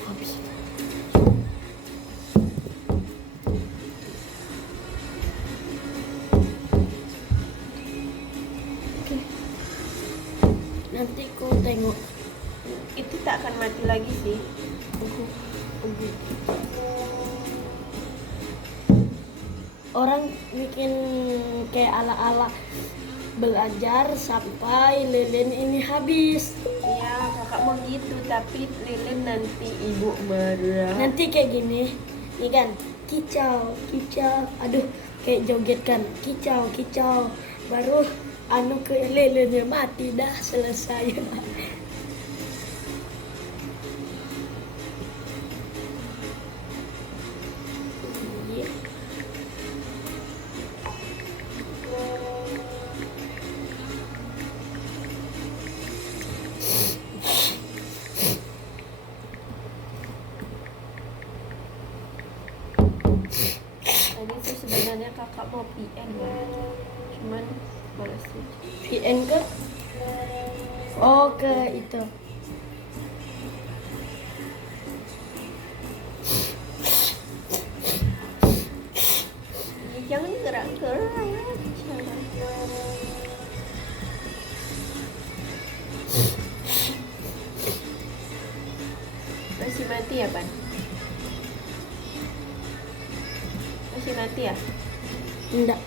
Habis. Oke. Nanti ku tengok. Itu tak akan mati lagi sih. Orang bikin kayak ala-ala belajar sampai lilin ini habis. Ya kakak mau gitu, tapi lilin nanti ibu marah. Nanti kayak gini, ini kan kicau, kicau, aduh kayak joget kan, kicau, kicau, baru anu ke lilinnya mati dah selesai. Iya. Tadi tuh sebenarnya kakak mau PN ya, cuman malas sih. VN ke? Oh ke itu. Ya, jangan gerak-gerak ya. Masih mati ya, Pan? Masih mati ya? Enggak.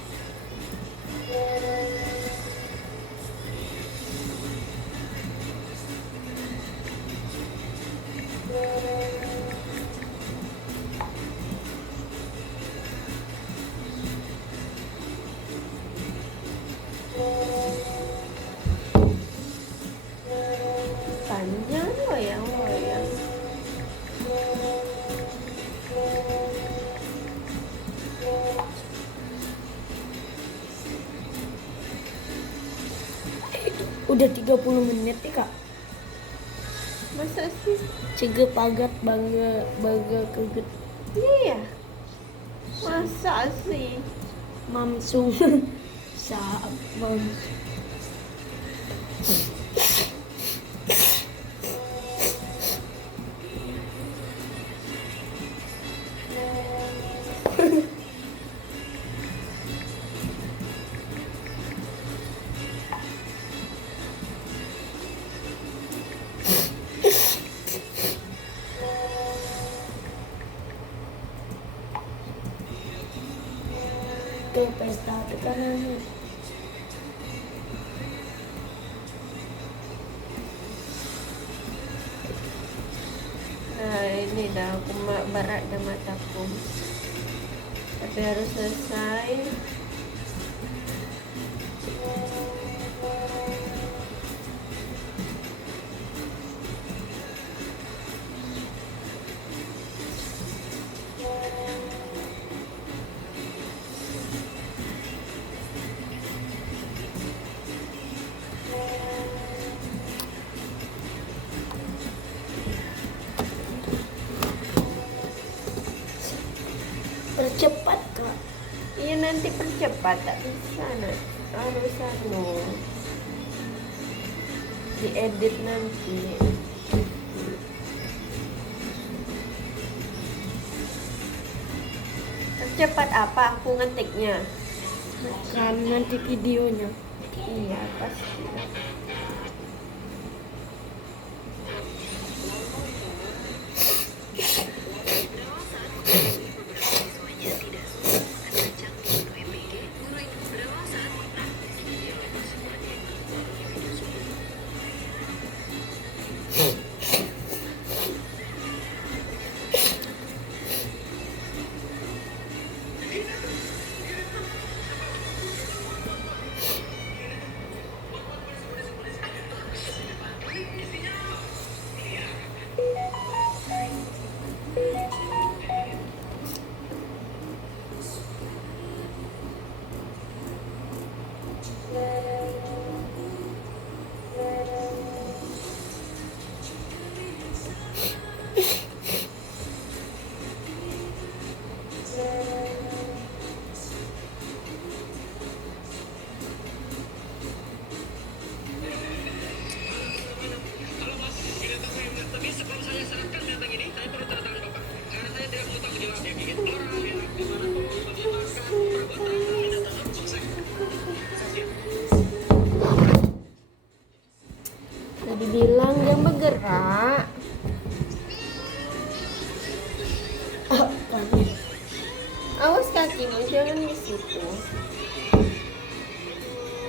Panjang loyang-loyang. Udah 30 menit nih kak. Masa sih? Cege pagat bangga bangga keget Iya. Masa sih? mamsung saat mamsung. Ke pesta tekanan. Nah ini dah aku barat dah mataku. Tapi harus selesai. Percepat kak. Iya nanti percepat, tak bisa nak. Harus diedit nanti. Percepat apa aku ngetiknya? Kan nanti videonya. Iya pasti.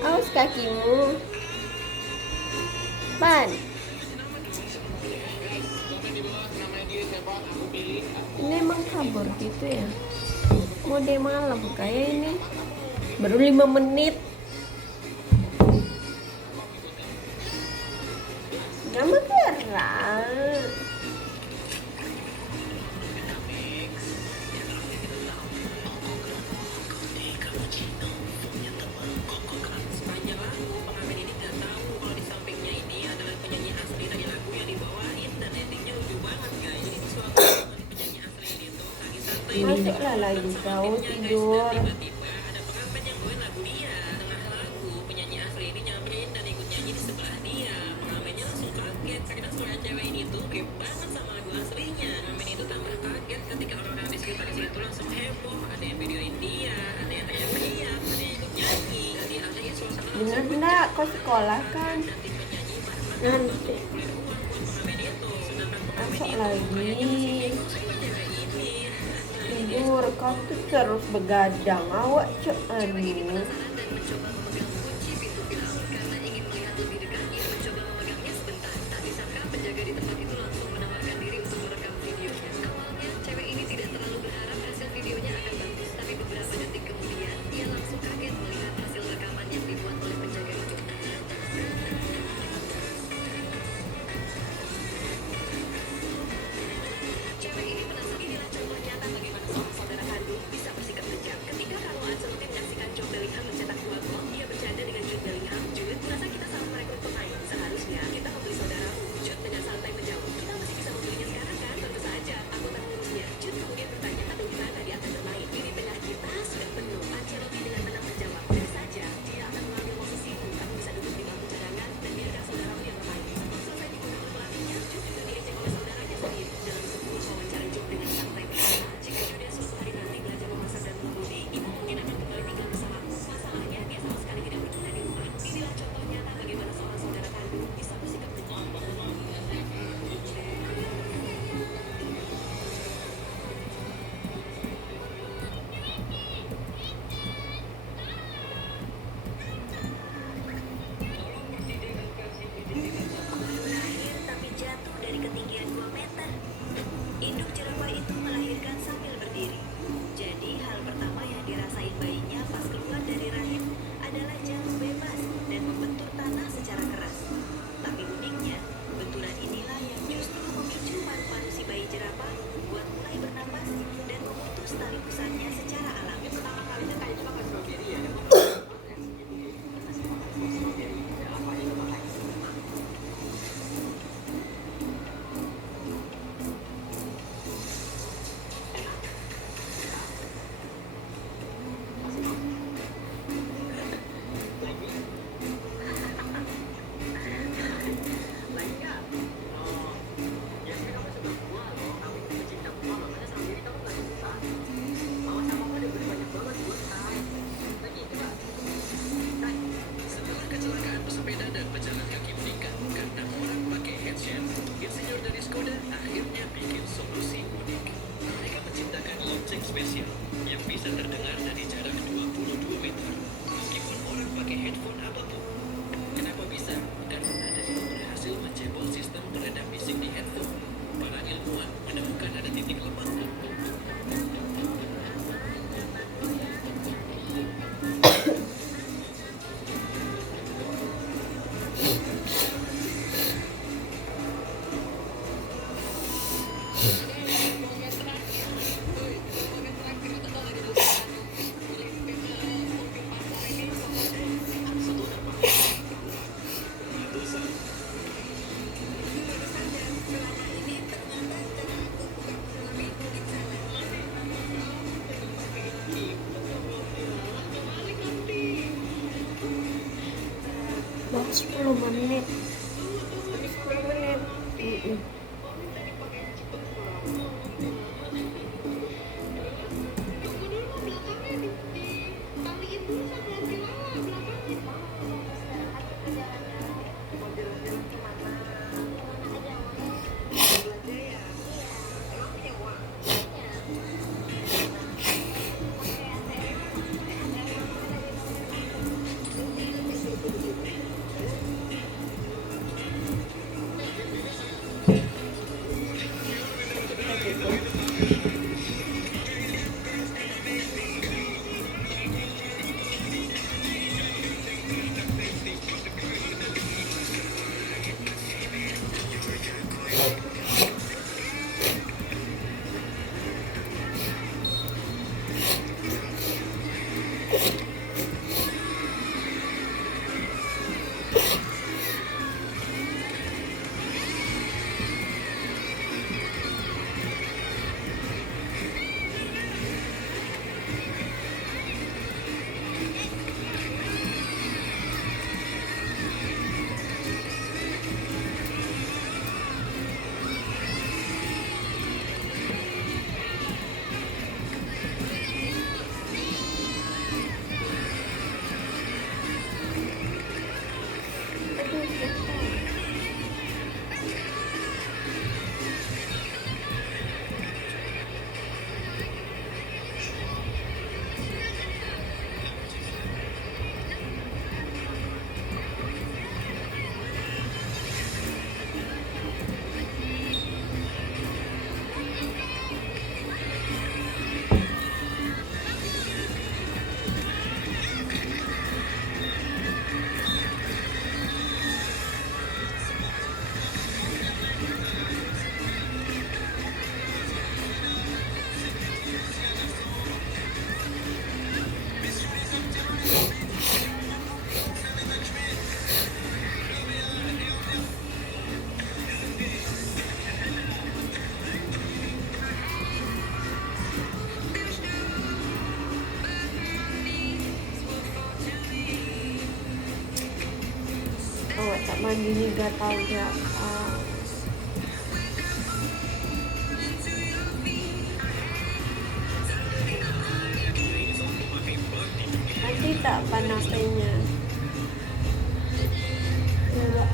Awas kakimu. Man. Ini emang kabur gitu ya. Mode malam kayak ini. Baru 5 menit. Gak bergerak. Masuklah lagi kau tidur. Bener enggak? Kau sekolah kan? Nanti. Masuk lagi. Tidur, kau tuh terus begadang. Awak anu. spesial yang bisa terdengar dari jarak 22 meter. Meskipun orang pakai headphone apapun. Kenapa bisa? Karena ada yang berhasil menjebol sistem peredam bising di headphone. Para ilmuwan menemukan ada titik lemah. Baru 10 menit. 10 menit. mandinya gatal-gatal. Nanti tak panasnya. Coba.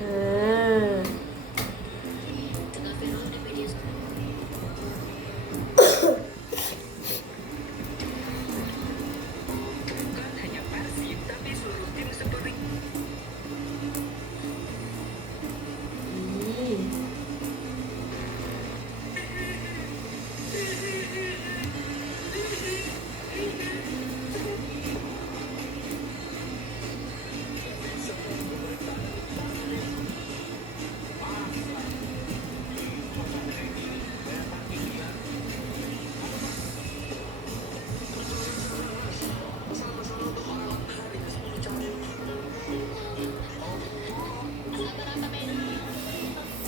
Nah, Bukan hanya Persib, tapi seluruh tim seperti ih.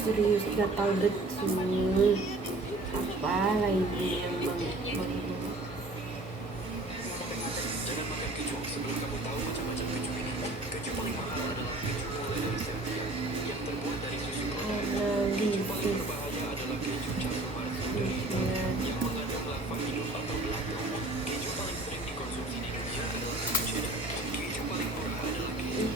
Serius gatal betul. Apa lagi yang Jangan makan keju sebelum kamu tahu macam-macam keju ini. Keju paling mahal adalah keju Malaysia yang terbuat dari susu analisis berbahaya adalah keju Charles Martin yang mengandung larva hidup atau belatung. Keju paling sering dikonsumsi di dunia adalah keju cheddar. Keju paling murah adalah keju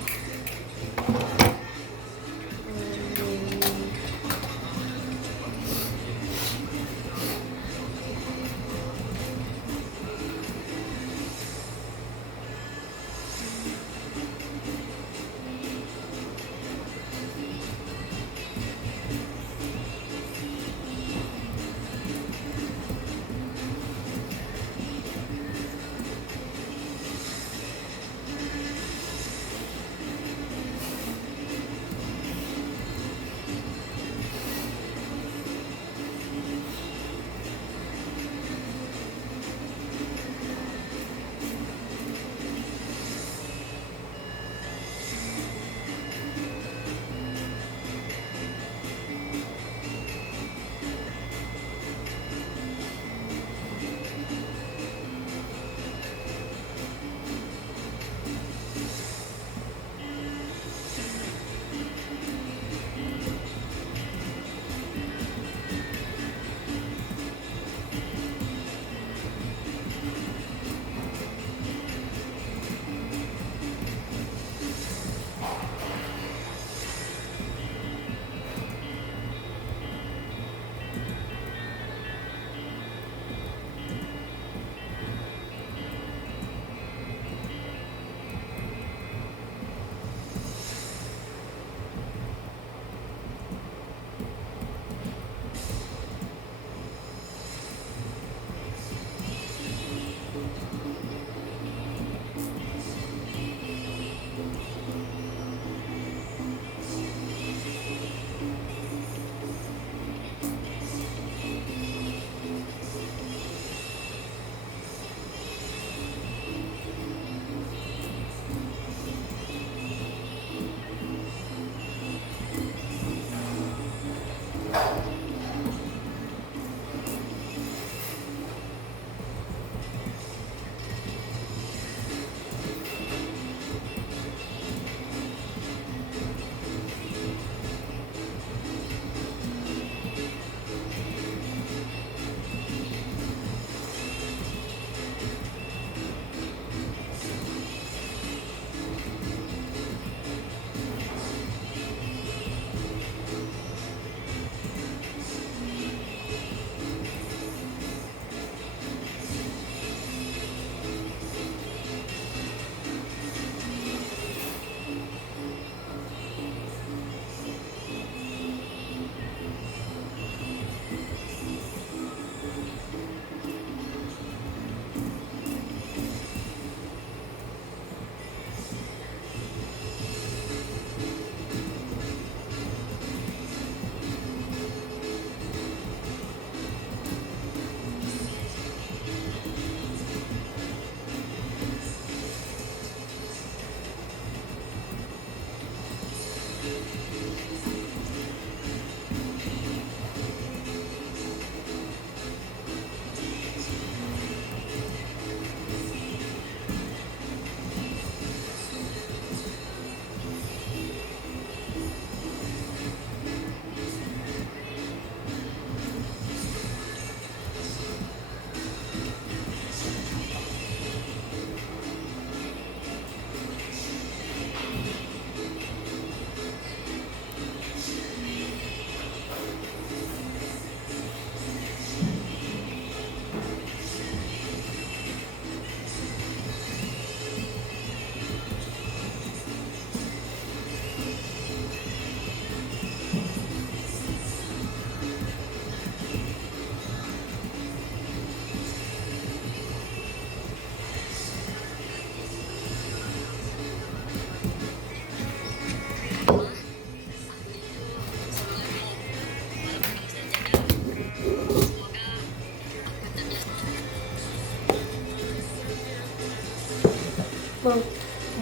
Mau,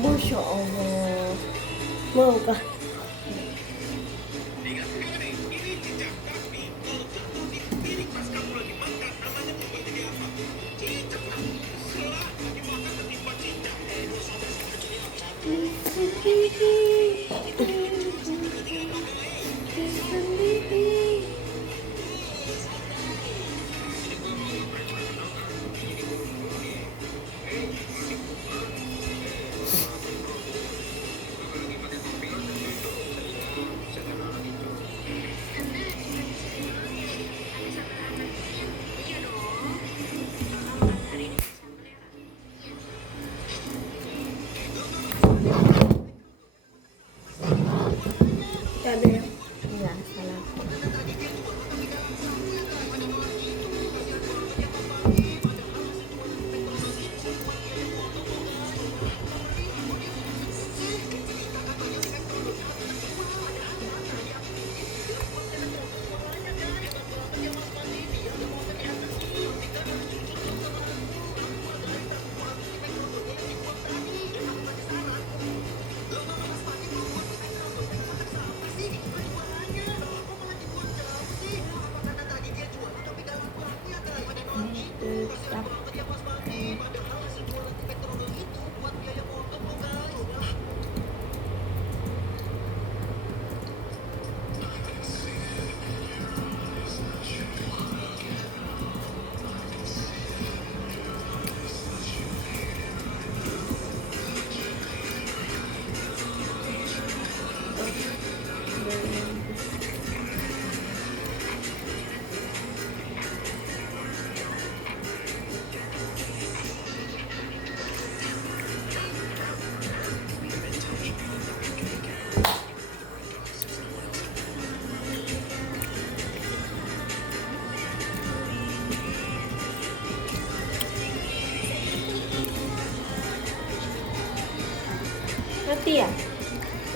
Masya Allah. mau kah? Gak ada ya? Enggak salah. Tetap. Mati ya?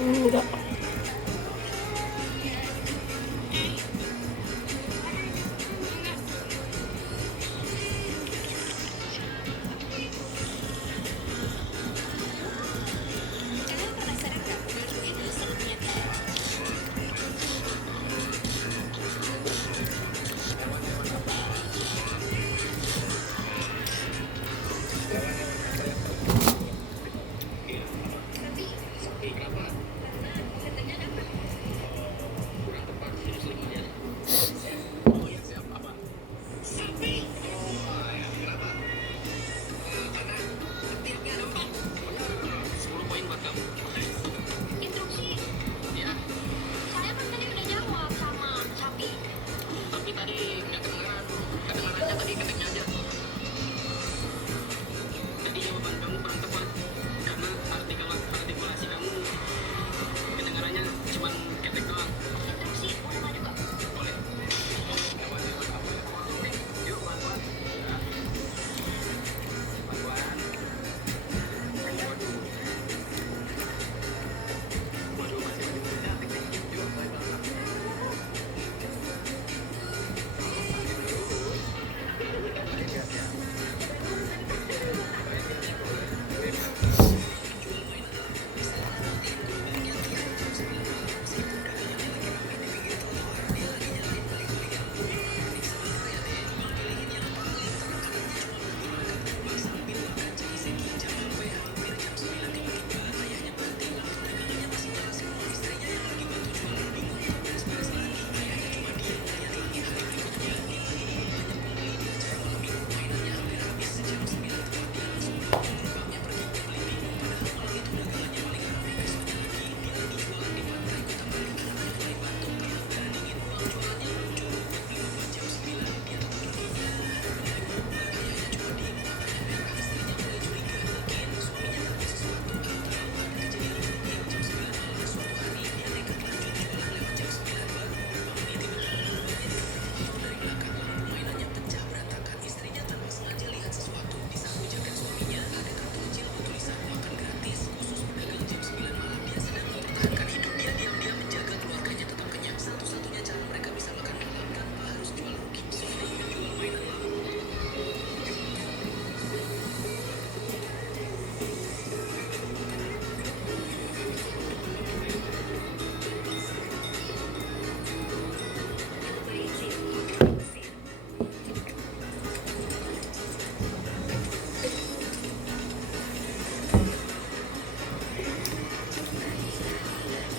Enggak.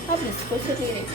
Habis kok sendiri.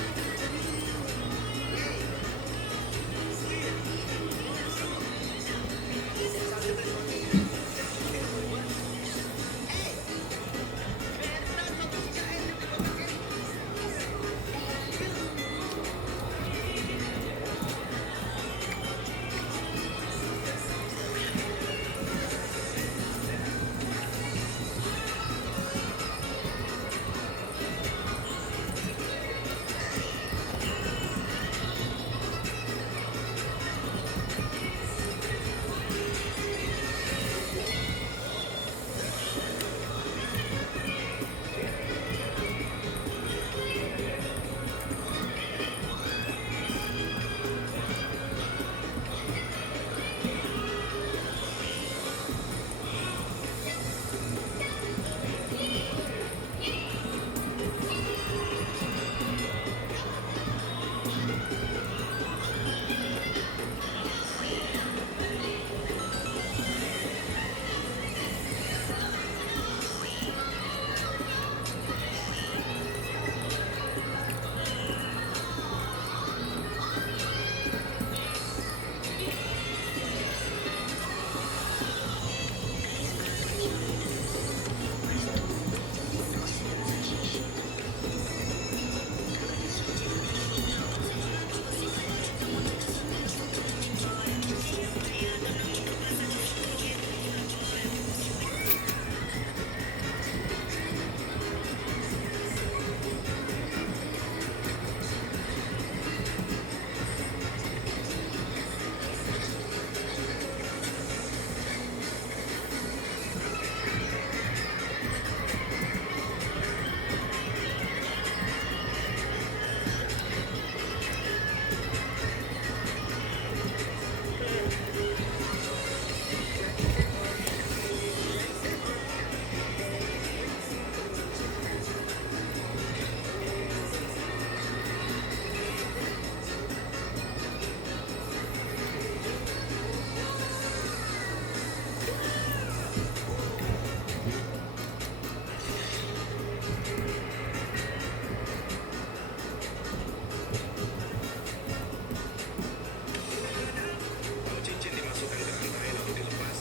Kalau cincin dimasukkan ke rantai lalu dilepas,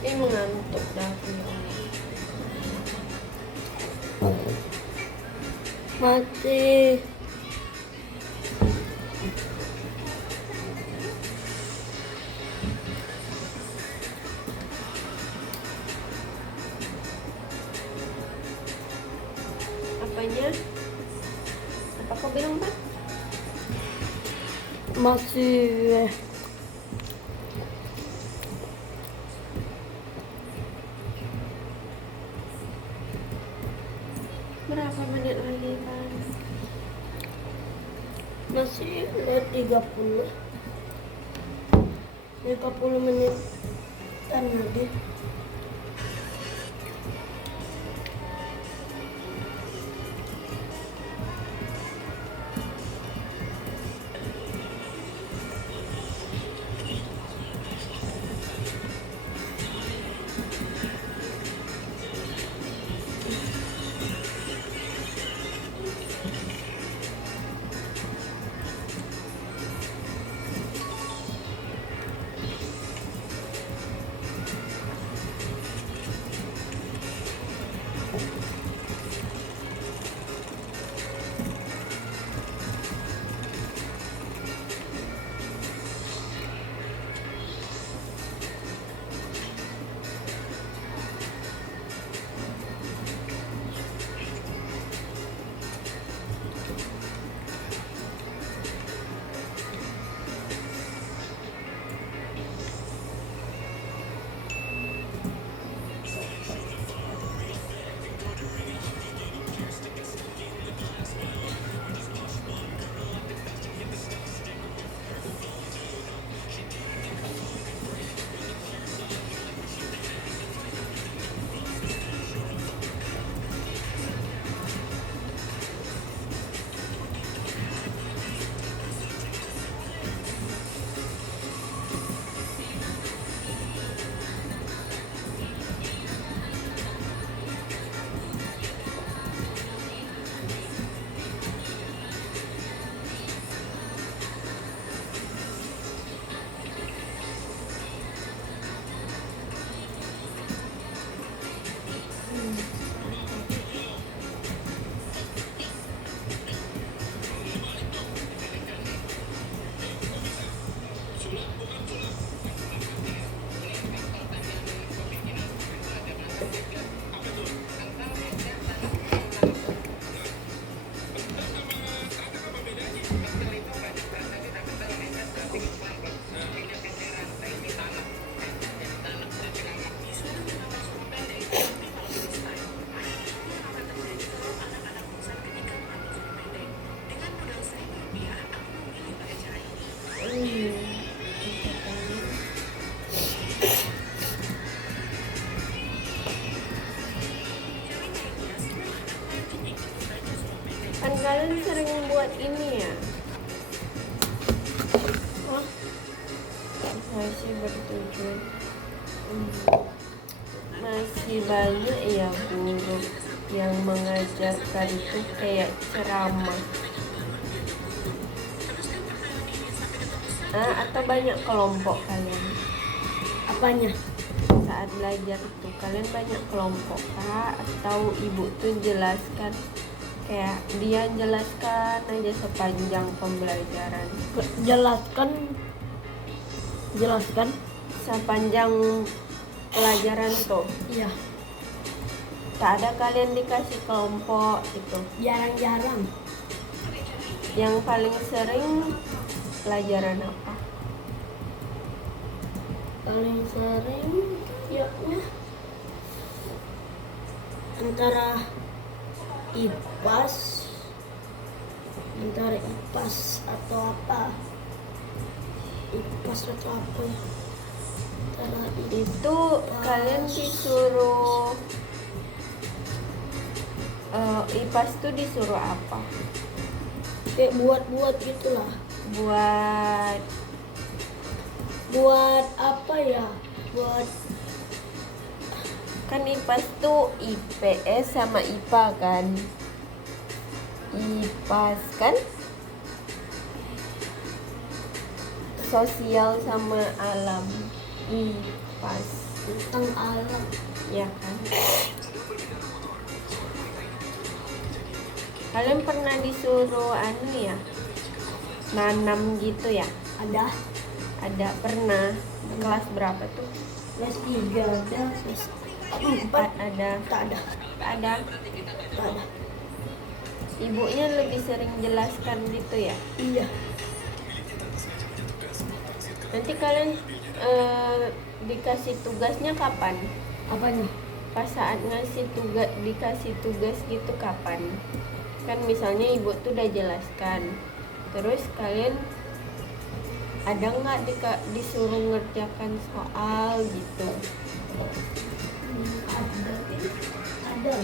Ini mengantuk dah aku. Mati. Apanya? Apa kau bilang, Pak? Masih. Berapa menit lagi, Pak? Masih 30 menit kan lagi. Kan kalian sering buat ini ya? Hah? Masih bertujuan. Masih banyak ya guru yang mengajarkan itu kayak ceramah. Atau banyak kelompok kalian Apanya? saat belajar itu kalian banyak kelompok kah? Atau ibu tuh jelaskan kayak dia jelaskan aja sepanjang pembelajaran, Jelaskan. sepanjang pelajaran tuh Iya, tak ada kalian dikasih kelompok itu. jarang-jarang. Yang paling sering pelajaran apa? Paling sering kayaknya antara IPAS atau apa? IPAS atau apa ya? Antara Itu kalian disuruh IPAS tuh disuruh apa? kayak buat gitulah. Buat apa ya? Buat Kan IPAS tuh IPS sama IPA kan? IPAS kan sosial sama alam. IPAS tentang alam. ya kan? Kalian pernah disuruh ya? Nanam gitu ya? Ada pernah. Kelas berapa tuh? Kelas 3 ada, kelas 4 Ada. tak ada. Ada. Tak ada. Ibunya lebih sering jelaskan gitu ya? Iya. Nanti kalian dikasih tugasnya kapan? Apanya? Pas saat dikasih tugas gitu kapan? Kan misalnya ibu tuh udah jelaskan, Terus kalian ada nggak disuruh ngerjakan soal gitu? Ada.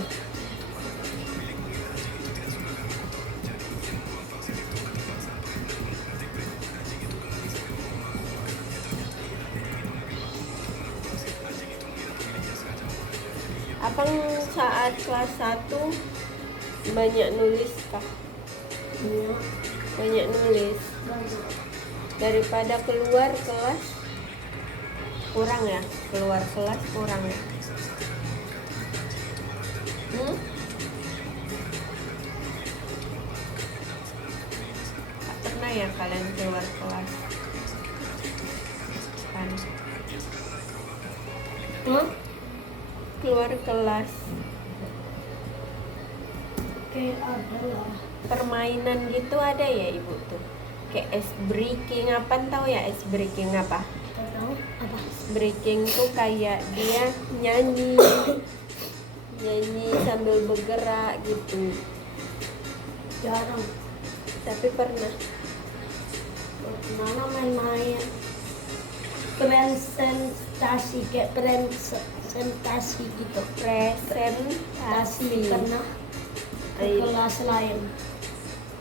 Apa saat kelas 1 banyak nulis kah? Iya. Banyak nulis. Banyak. Daripada keluar kelas kurang ya? Keluar kelas kurang ya? Tak pernah ya kalian keluar kelas? Kan? Hah? Keluar kelas. Kayak ada lah. Permainan gitu ada ya ibu tuh? Kayak ice breaking, apa tahu ya ice breaking apa? Gak tahu apa. Breaking tuh kayak dia nyanyi sambil bergerak gitu. Jarang. Tapi pernah. Mana main-main presentasi kayak presentasi gitu. Presentasi. Pernah ke kelas lain.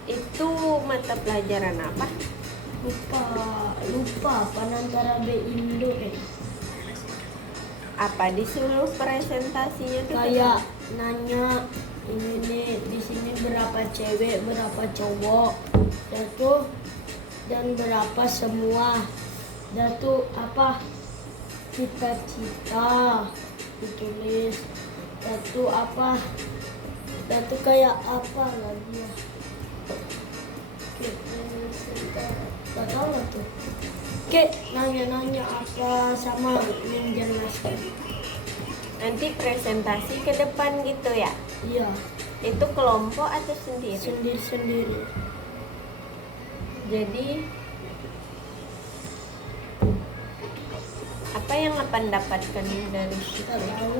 Itu mata pelajaran apa? Lupa Panantara B Indo Apa disuruh presentasinya tuh? kayak nanya ini nih di sini berapa cewek berapa cowok dan berapa semua dan tuh apa cita-cita ditulis dan tuh apa dan tuh kayak apa lagi ya gak tahu lah tuh kayak nanya-nanya apa sama menjelaskan. Nanti presentasi ke depan gitu ya? Iya, Itu kelompok atau sendiri? sendiri-sendiri. Jadi apa yang akan dapatkan dari situ? Gak tahu.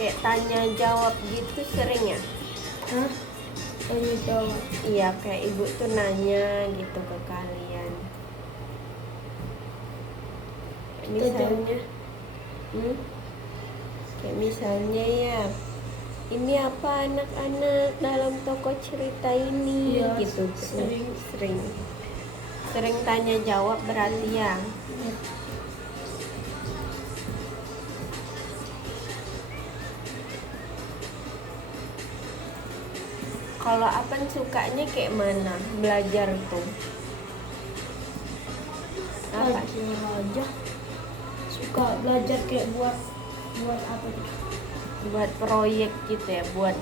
Kayak tanya jawab gitu sering ya? Hah? Tanya jawab. Iya, kayak ibu tuh nanya gitu ke kalian. Misalnya, kayak misalnya ya, ini apa anak-anak dalam toko cerita ini? Iya, gitu. Sering tanya jawab berarti ya. Kalau Apan sukanya kayak mana belajar tuh? Apa? Belajar aja. Suka belajar kayak buat apa tuh? Buat proyek gitu ya, buat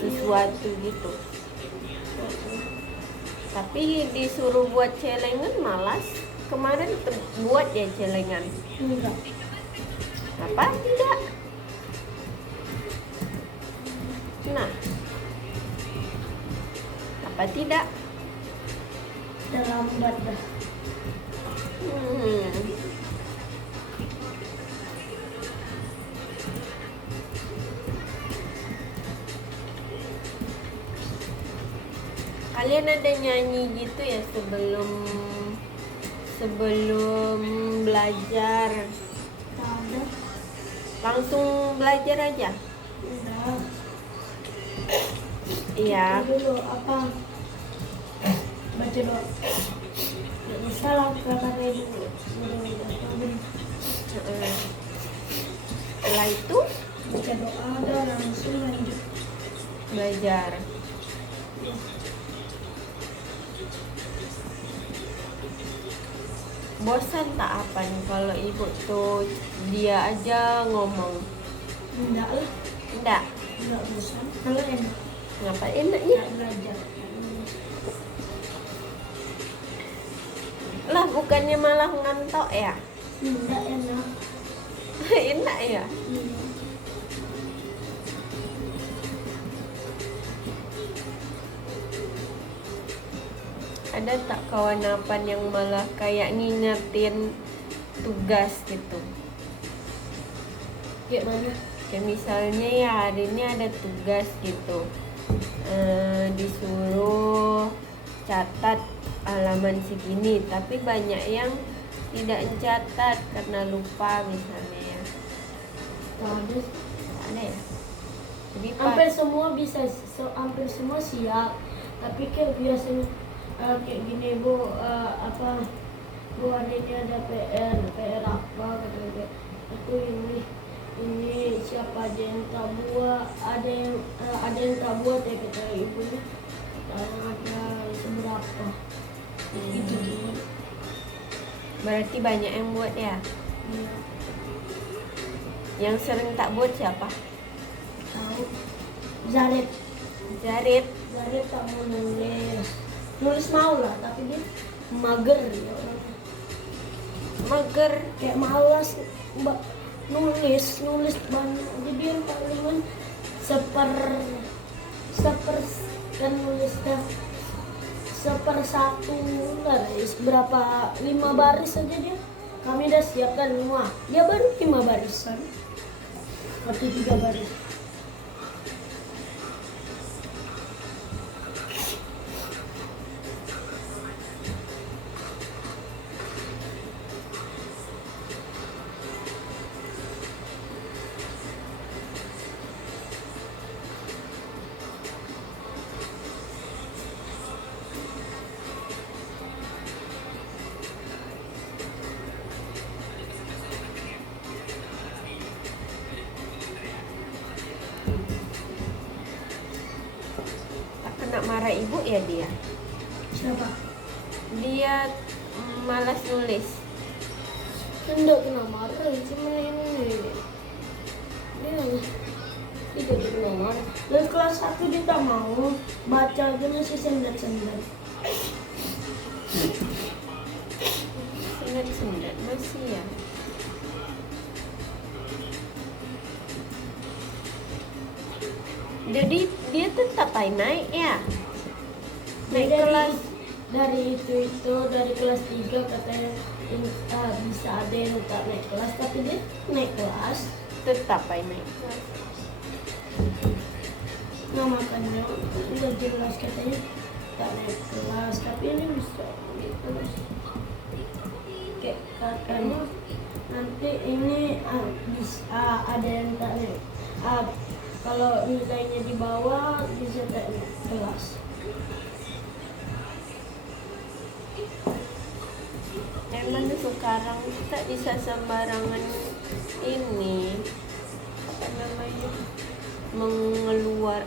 sesuatu gitu. Tapi disuruh buat celengan malas. Kemarin buat ya celengan. Enggak. Apa tidak? Nah, apa tidak? Udah lambat dah. Kalian ada nyanyi gitu ya sebelum belajar? Tak ada. Langsung belajar aja? Udah. Iya. Dulu apa? Baca doa. Gak bisa lah kata kayak dulu. Setelah itu Baca doa udah langsung lanjut. belajar. gitu. Bosan tak apa nih kalau ibu tuh dia aja ngomong? Enggak lah, Enggak. enggak bosan. Kalau enak, Ngapain enaknya? enggak belajar. Lah bukannya malah ngantok ya? Enggak enak. Enak ya? Iya. Ada tak kawan yang malah kayak ngingetin tugas gitu? Kayak mana? Kayak misalnya ya hari ini ada tugas gitu, disuruh catat halaman segini, tapi banyak yang tidak mencatat karena lupa misalnya ya. Habis Ada ya? Jadi hampir semua bisa, hampir semua siap. Tapi kayak biasanya kayak gini bu, bu hari ini ada PR apa katanya. Aku ini siapa aja yang tak buat, ada yang tak buat ya kata ibunya. Ada seberapa gitu. berarti banyak yang buat ya. Iya, Yang sering tak buat siapa? tahu. Zaret Jarit. tak mau nulis mau lah, tapi dia mager ya orangnya. Mager. Kayak malas nulis banyak, jadi yang palingan seper kan nulisnya sepersatu enggak berapa 5 baris saja dia, kami udah siapkan 5, dia baru 5 barisan atau 3 baris. Tak kena marah ibu ya dia. Siapa? Dia malas nulis. Tidak kena marah, cuma ini dia tidak kena marah. Dari kelas 1 dia tak mau baca, dia masih sendat-sendat. Sendat-sendat masih ya. Jadi dia tetap naik ya. Naik Dari kelas. dari kelas 3 katanya bisa ada yang tak naik kelas, tapi dia naik kelas. Tetap naik kelas. Nah makanya udah jelas katanya tak naik kelas, tapi ini bisa terus kayak katanya nanti ini bisa ada yang tak naik. Kalau nilainya di bawah bisa tak naik kelas. Emang sekarang kita bisa sembarangan ini apa namanya mengeluar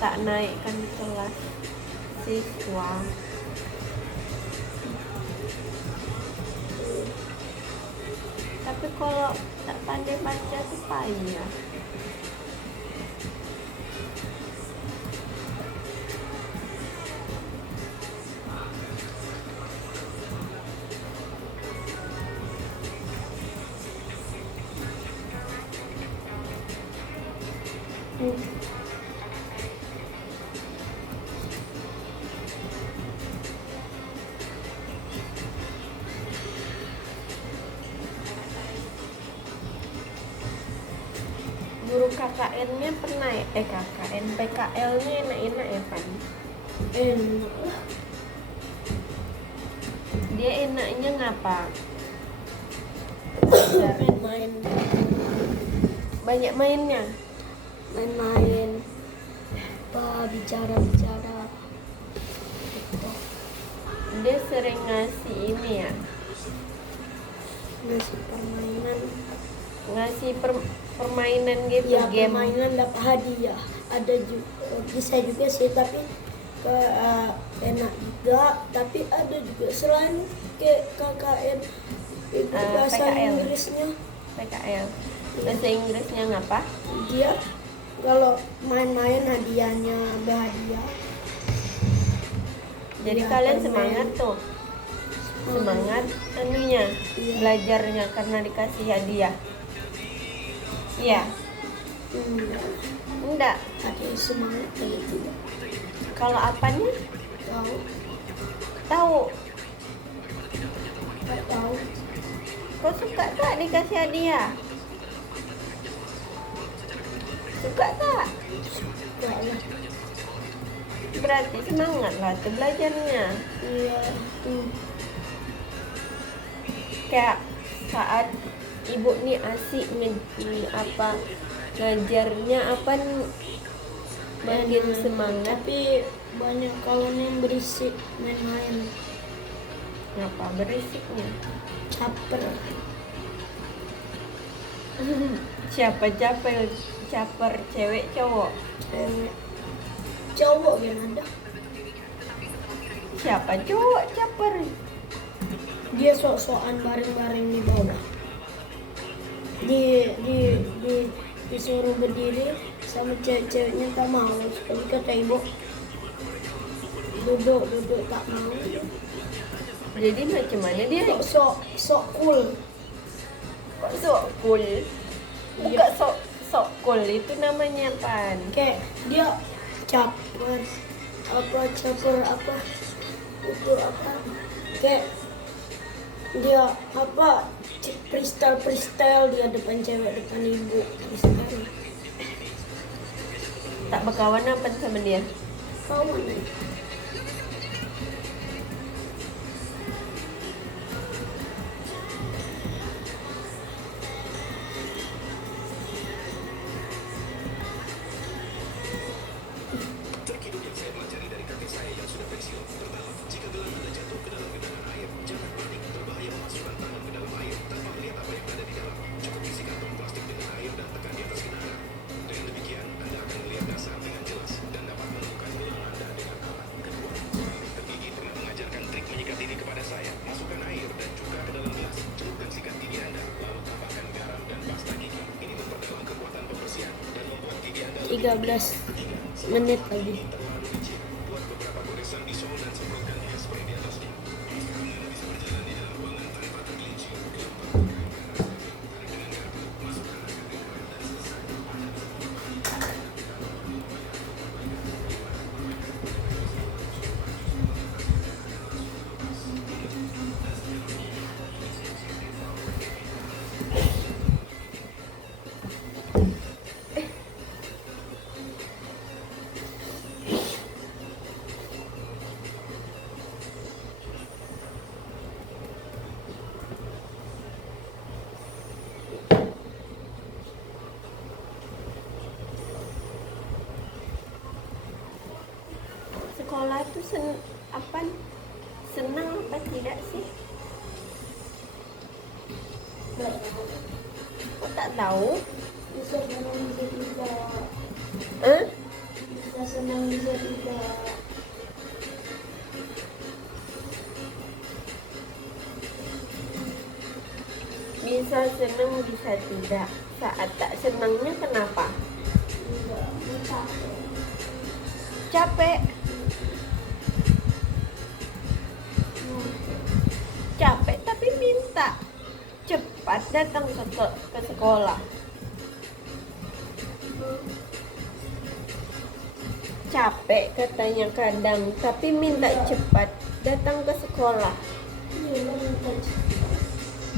tak naikkan kelas siswa. Tapi kalau tak pandai baca tuh payah. Guru KKN-nya pernah ya? KKN, PKL-nya enak-enak ya Pan? Enak lah. Dia enaknya ngapa? Main Banyak mainnya. main apa bicara gitu. Dia sering ngasih ini ya, Ngasih permainan, ngasih permainan gitu, ya game. permainan dapat hadiah. Ada juga bisa juga sih, tapi enak juga, tapi ada juga selain kayak KKN itu bahasa PKL. Inggrisnya PKL. Bahasa Inggrisnya ngapa? dia kalau main-main hadiahnya berhadiah. Jadi Iya, kalian permen. semangat tuh. Semangat anunya, Iya. belajarnya karena dikasih hadiah. Iya, enggak. Ada yang semangat ada yang tidak. Kalau apanya? Tahu, Tahu. tak tahu. Kau suka tak dikasih hadiah? Suka tak? Enggak lah. Berarti semangat lah tuh belajarnya. Iya, Kayak saat ibu nih asik ngajarnya apa makin Enak. semangat. Tapi banyak kawan yang berisik main-main, Ngapa berisiknya? caper. Siapa caper cewek cowok? Cewek, cowok yang ada. Siapa cowok caper? Dia sok-sokan bareng-bareng di bawah. Disuruh berdiri sama cewek-ceweknya tak mau. Sekali kata ibu, duduk tak mau. Jadi macam mana dia? Sok cool. Kok sok cool? Bukan sok cool itu namanya apaan? Kayak dia caper apa itu apa kayak dia apa freestyle dia depan cewek depan ibu freestyle. Tak berkawan apa sama dia? Kawan Terkidung yang saya pelajari dari kakek saya yang sudah pensiun. Pertama, jika gelang Anda jatuh ke dalam genangan air, jangan panik. Berbahaya memasukkan tangan ke dalam air tanpa melihat apa yang ada di dalam. Cukup isi kantong plastik dengan air dan tekan di atas genangan. Dengan demikian, Anda akan melihat dasar dengan jelas dan dapat menemukan gelang Anda dengan aman. Kedua, seorang dokter gigi pernah mengajarkan trik menyikat gigi kepada saya. Masukkan air dan cuka ke dalam gelas. Celupkan sikat gigi Anda, lalu tambahkan garam dan pasta gigi. Ini memperdalam kekuatan pembersihan dan membuat gigi Anda 13 menit lagi. buat beberapa goresan pisau dan semprotkan hairspray di atasnya. Anda bisa berjalan di dalam ruangan tanpa tergelincir. Sekolah itu senang apa tidak sih? Kok tak tahu? Bisa senang bisa tidak. Eh? Bisa senang bisa tidak. Bisa senang bisa tidak. Saat tak senangnya kenapa? Enggak, capek. Capek. Capek tapi minta cepat datang ke sekolah. Capek katanya kadang, tapi minta cepat datang ke sekolah. Iya, minta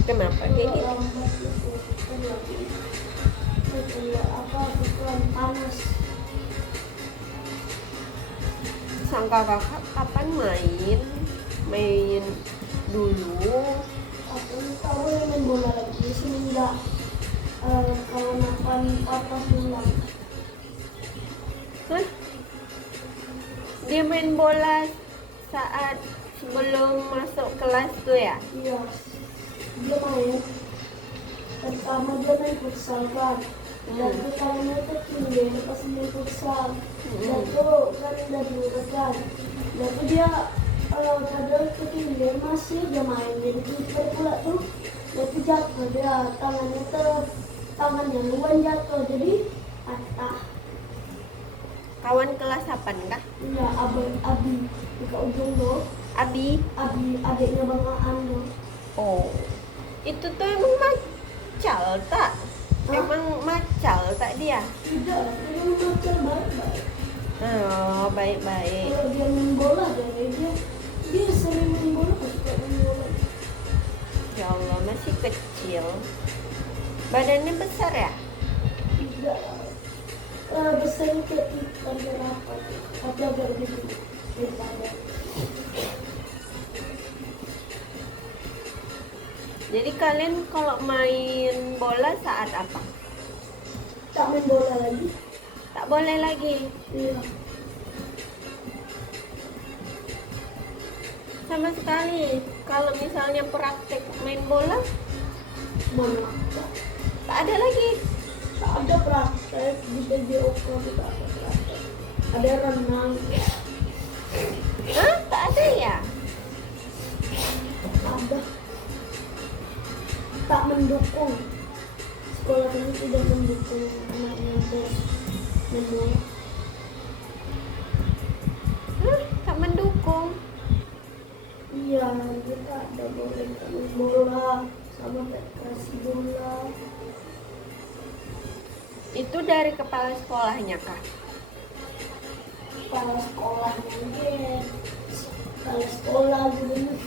Kenapa kayak gitu? lambat itu kan lagi bukan panas. Sangka kakak kapan main dulu. Aku tahu yang main bola lagi semenjak kalau makan papa pulang. Hah? Dia main bola saat sebelum masuk kelas tuh ya? Iya, dia main. Pertama dia main futsal kan. Dan itu kalau itu kecil pas main futsal. Dan itu kan udah dulu kan. Lalu dia padahal ketinggian masih dia main jadi kiper pula tuh. Lalu jatuh dia tangannya luan jatuh jadi patah. Kawan kelas 8 kah? Iya, Abi di ke ujung tuh. Abi. Abi adiknya Bang Aan tuh. Oh, itu tuh emang macal tak? Hah? Emang macal tak dia? Tidak, dia macam baik-baik. Oh, baik-baik. Kalau dia main bola dia sering main bola, suka main bola. Ya Allah, masih kecil. Badannya besar ya? Tidak, besarnya kayak ikan berapa, tapi agak gitu daripada. Jadi kalian kalau main bola saat apa? Tak main bola lagi. Tak boleh lagi. Iya. Sama sekali. Kalau misalnya praktek main bola, Mana ada? tak ada lagi. Tak ada praktek di PJOK, tidak ada praktek. Ada renang, Hah? Tak ada ya? ada. Tak mendukung. Sekolah ini tidak mendukung anaknya untuk main bola. Hah? Tak mendukung. Iya, kita ada boleh main bola sama kasih bola. Itu dari kepala sekolahnya kah? Kepala sekolah mungkin, kepala sekolah gubernur.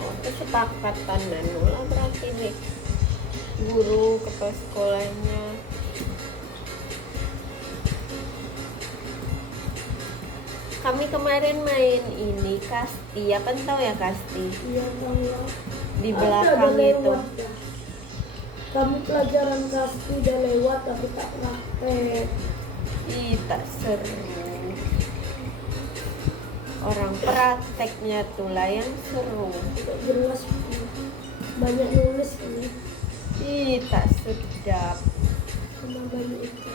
Oh, kesepakatan lah berarti nih. Guru kepala sekolahnya. Kami kemarin main ini kasti, apa tahu ya kasti? Iya, bahwa Di ada belakang udah itu. lewat, ya. Kami pelajaran kasti udah lewat tapi tak praktek. Ih, tak seru. Orang prakteknya tuh lah yang seru. Tidak jelas, banyak nulis ini Ih, tak sedap. sama banyak itu,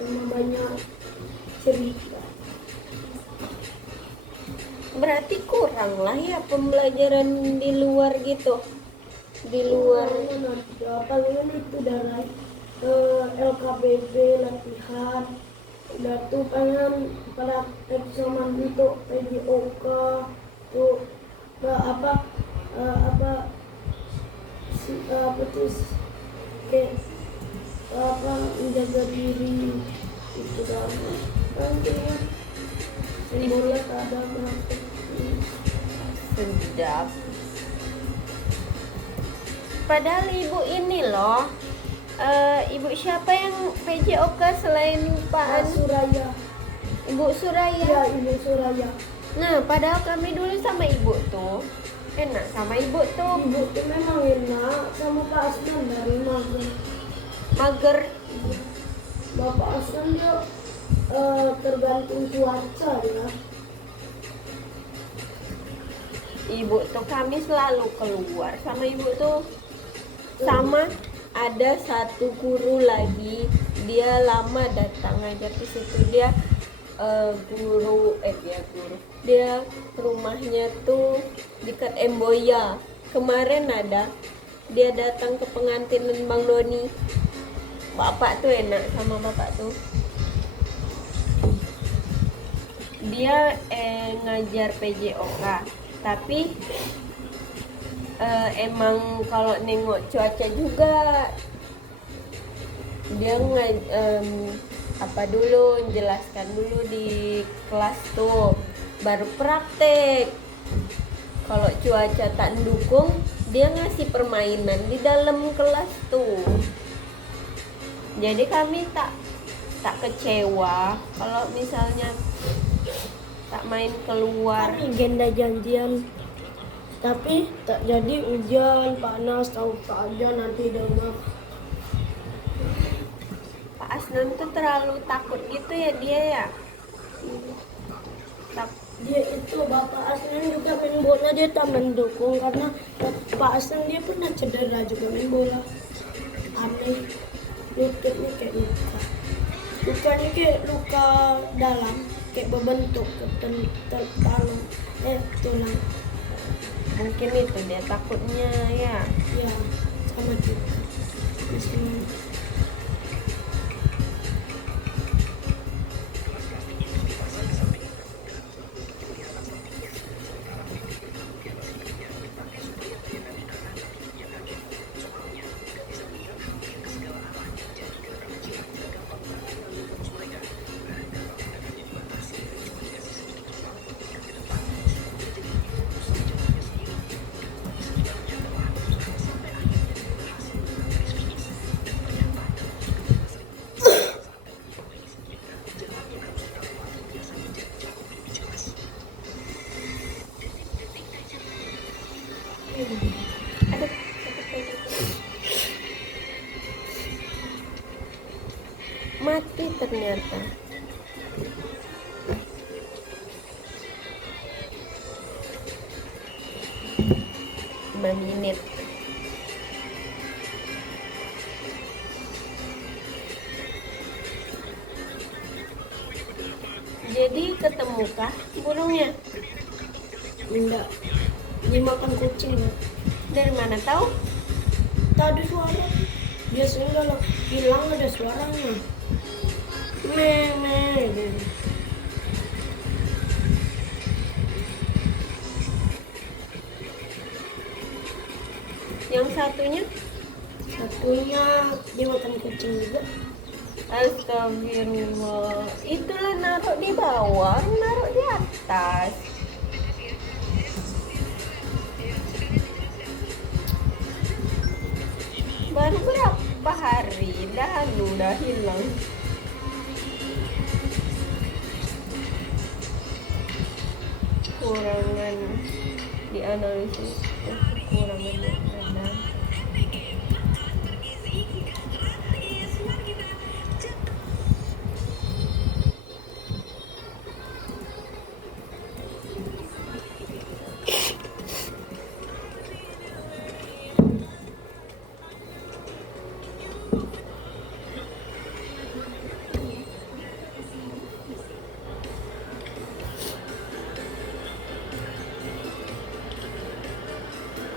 sama banyak cerita. Berarti kurang lah ya pembelajaran di luar gitu. Di luar. Palingan itu dari LKBB latihan. Udah tuh pengen praktek sama untuk PJOK tuh ke apa tuh kayak apa menjaga diri itu kan nanti main bola tak ada praktek. Sedap. Padahal ibu ini loh, ibu siapa yang PJOK selain Pak Anu? Suraya. Ibu Suraya. Ya, Ibu Suraya. Nah, padahal kami dulu sama ibu tuh enak sama ibu tuh, Ibu tuh memang enak sama Pak Asnan dari Magelang. mager. Bapak Asnan dia tergantung cuaca ya. Ibu tuh kami selalu keluar sama ibu tuh. Sama ada satu guru lagi, dia lama datang ngajar ke situ. Dia dia rumahnya tuh dekat Emboya. Kemarin ada dia datang ke pengantinan Bang Doni. Bapak tuh enak sama bapak tuh. Dia ngajar PJOK, tapi emang kalau nengok cuaca juga dia jelaskan dulu di kelas tuh, baru praktek. Kalau cuaca tak mendukung, dia ngasih permainan di dalam kelas tuh. Jadi kami tak kecewa kalau misalnya tak main keluar. Kami agenda janjian tapi tak jadi, hujan panas tahu saja nanti demam. Pak Asnan tuh terlalu takut gitu ya dia ya. Dia itu Bapak Asnan juga main bola dia tak mendukung karena Pak Asnan dia pernah cedera juga main bola. Aneh, lututnya kayak luka. Lukanya kayak luka dalam, kayak berbentuk tulang. Tulang. Mungkin itu dia takutnya ya. Ya, sama juga. Masih Aduh, mati ternyata. Lima menit. Jadi ketemukah burungnya? enggak dimakan kucing. Dari mana tahu? Tadi suara biasanya kalau hilang ada suaranya. Meme. Yang satunya? Satunya dimakan kucing juga. Astagfirullah. Itulah naruh di bawah, naruh di atas. Baru berapa hari dan udah hilang. Kurangan dianalisis, kekurangan makanan.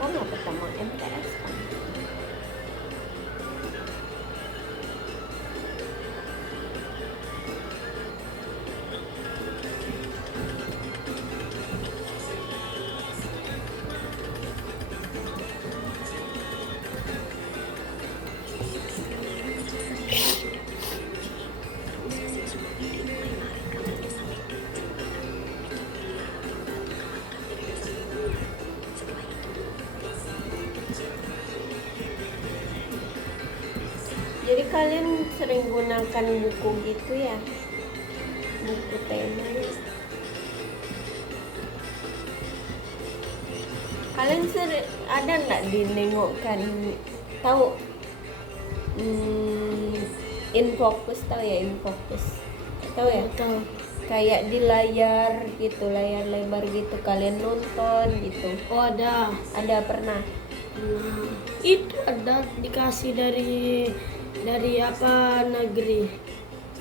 Kok nggak pertama MTS kan? Jadi kalian sering gunakan buku gitu ya? Buku tema. Kalian ada nggak dinengokkan? Tahu? Infocus, tahu ya Infocus? Tahu ya? Tahu. Kayak di layar gitu, layar lebar gitu kalian nonton gitu. Oh ada. Ada pernah? Nah, itu ada dikasih dari apa negeri,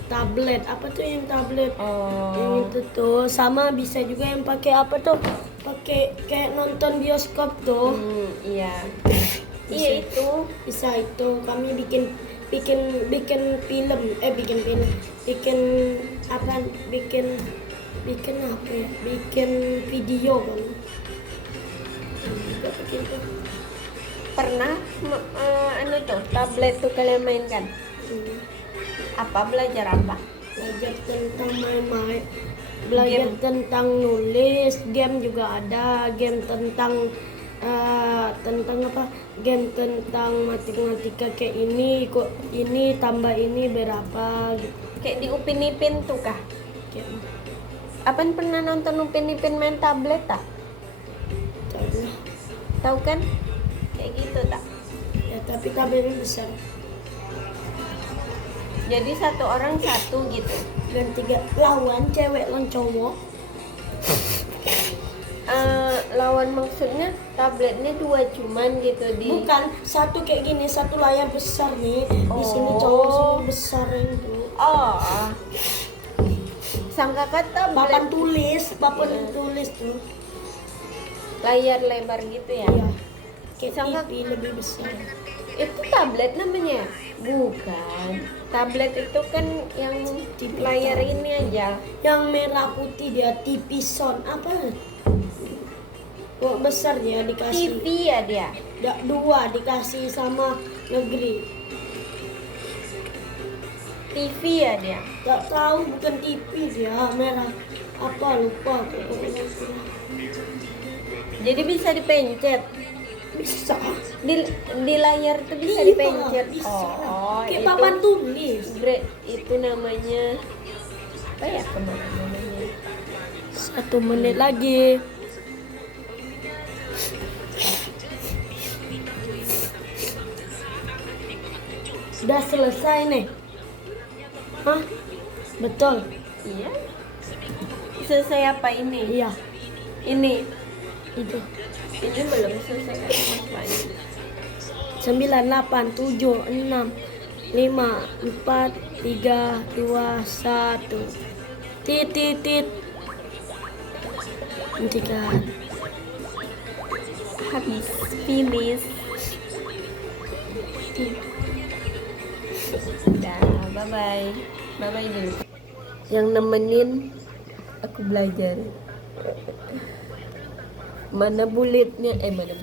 tablet apa tuh yang tablet yang Oh, itu tuh, sama bisa juga yang pakai apa tuh, pakai kayak nonton bioskop tuh. iya. Iya itu. Bisa itu kami bikin film bikin apa bikin apa ya, bikin video kan. Juga bikin tuh. Pernah anu tuh tablet tuh kalian mainkan? Apa belajar apa? Belajar tentang main-main, belajar tentang nulis, game juga ada, game tentang apa, game tentang matematika kayak ini kok ini tambah ini berapa gitu. Kayak di Upin Ipin tuh kah? Kayak Apaan pernah nonton Upin Ipin main tablet tak? gitu. Tahu kan? Kayak gitu tak? Ya tapi tabelnya besar Jadi satu orang satu gitu. dan 3 lawan, cewek lawan cowok. Lawan maksudnya tabletnya 2 cuman gitu di. Bukan satu kayak gini, satu layar besar nih, di sini cowok, sini besar yang itu. Oh, sangka kata Papan tulis tuh. layar lebar gitu ya. Iya. Kayak Sangka- TV lebih besar. Itu tablet namanya? Bukan. Tablet itu kan yang TV layar tablet. ini aja. Yang merah putih dia TV sound apa? Kok besar dia dikasih. TV ya dia. Dua dikasih sama negeri. TV ya dia. Gak tahu bukan TV dia merah apa lupa pokoknya. Jadi bisa dipencet. Bisa. Di layar tuh bisa Iya, dipencet. bisa. Oh, Kayak itu papan tulis. itu namanya apa ya kemana namanya? 1 menit lagi. Udah selesai nih. Hah? Betul. Iya. Selesai apa ini? Iya, Ini. itu. Ini belum selesai Mas Fani. 9 8 7 6 5 4 3 2 1. Tit. Hentikan. Habis finish. Dah, bye bye dulu. Yang nemenin aku belajar. Mana bulletnya? Mana bulet?